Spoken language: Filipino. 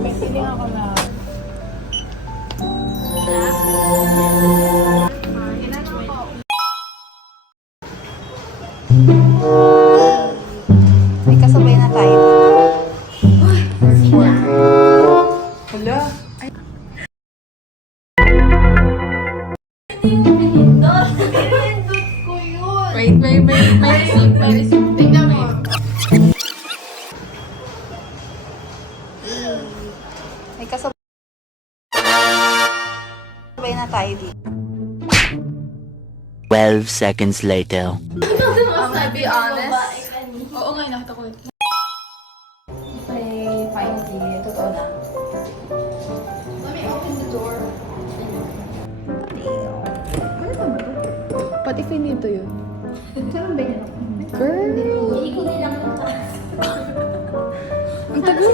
May feeling ako na... May kasabay na tayo. Hala? Wait, may receipt. Tingnan mo. May kasabay na tayo dito. 12 seconds later. To be honest. Oo nga, nakita ko. May 5D. Totoo na. Let me open the door. Pati finito yun. Saan ba yan? Girl! Ang tagal.